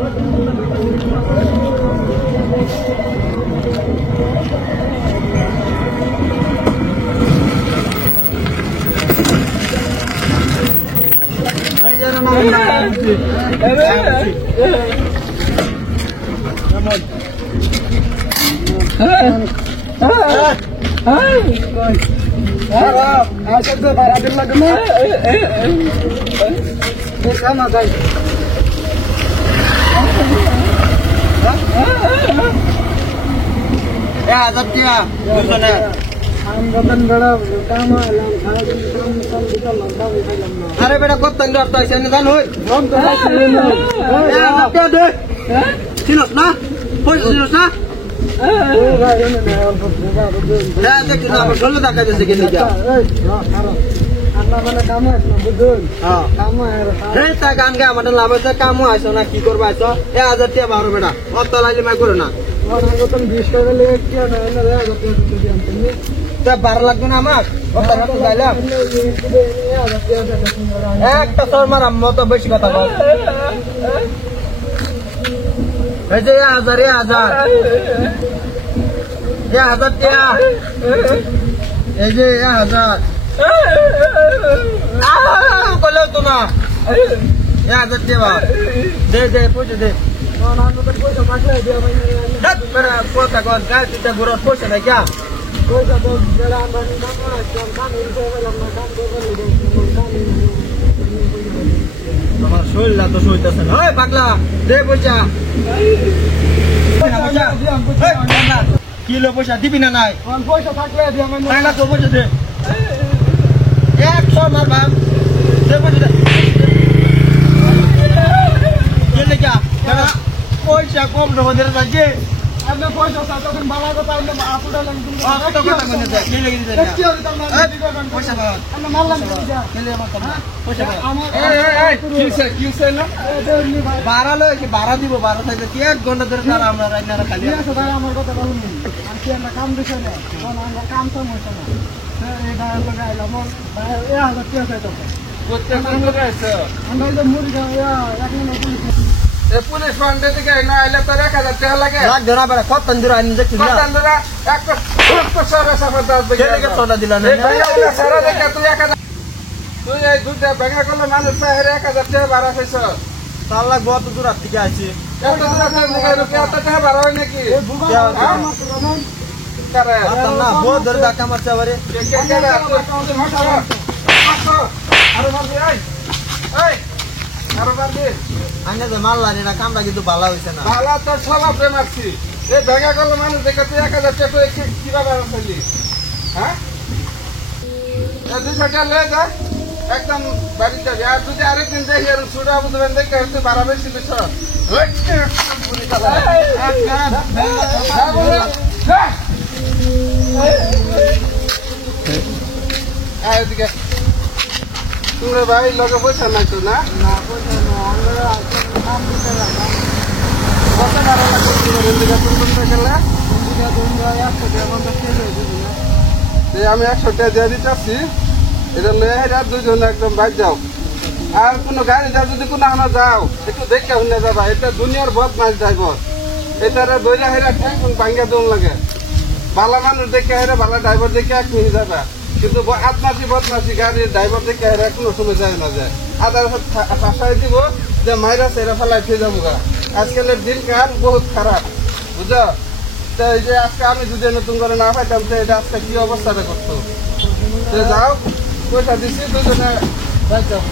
अरे बेटा कत डरता है चिनोस् न पैसा चिनोस् न अब ठुलो धक्का जस्तो किन्नु काम क्या मतलब लाभ काम आइसो ना की करबा आइसो 1000 टिया बारो बेटा अब तलाइले मा करो ना 20 টাকা লে টিয়া না 1000 টিয়া দিতে তা 12 লাগবে না আমার কত টাকা দিলাম একটা শর্মার আম্মা তো বেশি কথা বল এই যে 1000 টিয়া এই যে 1000 বলো তো না 1000 টিয়া দে দে পয়সা দে না তো পয়সা মাসে দিও ভাই দত মেরা কথা কর গাল দিতে বুড়ো পয়সা নাই क्या পয়সা তো জেলা আমদানি না করে কাম ইনকো গেলাম না কাম করে আমার শরীরটা তো সইতাছে না ওই পাগলা দে পয়সা কিলো পয়সা দিবি না নাই পয়সা থাকলে দিও আমি না তো পয়সা দে 100 মার বাপ দে পয়সা দে কেন क्या পয়সা কম রোদের রাজে আপনি পয়সা তখন বালা কথা আপনি আপুটা লাগবে কত কথা মনে দেয় কি লাগি দিতে পয়সা দাও আমরা মারলাম কেলে আমার কথা পয়সা দাও এই কিউসে না বাড়ালো কি বাড়া দিব 12 সাইজে কি 1 ঘন্টা ধরে তারা আমরা রাইনারা খালি আছে ভাই আমার কথা বলুন আর কি আমরা কাম দিছ না আমরা কাম তো হইছে না এই গায় লাগাইলাম ভাই 1000 টাকা চাইতো কত কাম লাগাইছো আমরা তো মুড়ি খাওয়া এক মিনিট পুলিশ ফান্ডে থেকে না আইলে তো 1000 টাকা লাগে লাগ ধরা পড়া কত তন্দুরা আনি দেখি না কত তন্দুরা একটা সারা সাফা দাস বইলে কে সোনা দিলা না ভাই ওটা সারা দেখে তুই 1000 তুই এই দুটা ব্যাংকে করলে মানুষ পারে 1000 টাকা বাড়া কইছো তার লাগ বহুত দূর থেকে আইছি এত দূর থেকে মুখে রুপে এত টাকা বাড়া হয় নাকি করে না বহুত দূর টাকা মারছে বারে কে কে আরে মারবি এই আরে মারবি আনে যে মারলা এটা কামটা কিন্তু ভালো হইছে না ভালো তো সব প্রেম আছি এই জায়গা করলে মানুষ দেখে তুই 1000 টাকা কিভাবে আসলি হ্যাঁ এই 200 টাকা লে যা একদম বাড়ি যাবি আর যদি আরেকদিন দেখি আর ছুড়া বুঝবেন দেখে তুই বাড়া বেশি দিছ পুরি চালা এদিকে তুমি ভাই লগে পয়সা নাই তো না না পয়সা না আমরা কাম দিতে লাগা কত টাকা লাগবে ইন্ডিকা তুমি গেলে ইন্ডিকা তুমি 100 টাকা মতো শেষ হয়ে যাবে না আমি 100 টাকা দিয়ে দিতেছি এটা লয়ে হেরা দুজন একদম বাইক যাও আর কোনো গাড়ি যা যদি কোনো আনা যাও একটু দেখে শুনে যাবা এটা দুনিয়ার বদমাইশ ড্রাইভার এটারে দইরা হেরা ঠ্যাং ভাঙ্গা দোন লাগে ভালো মানুষ দেখে হেরা ভালো ড্রাইভার দেখে এক মিনিট যাবা কিন্তু আত্মাসি বদমাসি গাড়ির ড্রাইভার দেখে হেরা কোনো সময় যায় না যায় আদার ভাষায় দিব যে মাইরা সেরা ফেলাই খেয়ে যাবো গা আজকালের দিনকাল বহুত খারাপ বুঝো তো এই যে আজকে আমি যদি নতুন করে না পাইতাম তো এটা আজকে কি অবস্থাটা করতো যাও পয়সা দিচ্ছি দুজনে যাও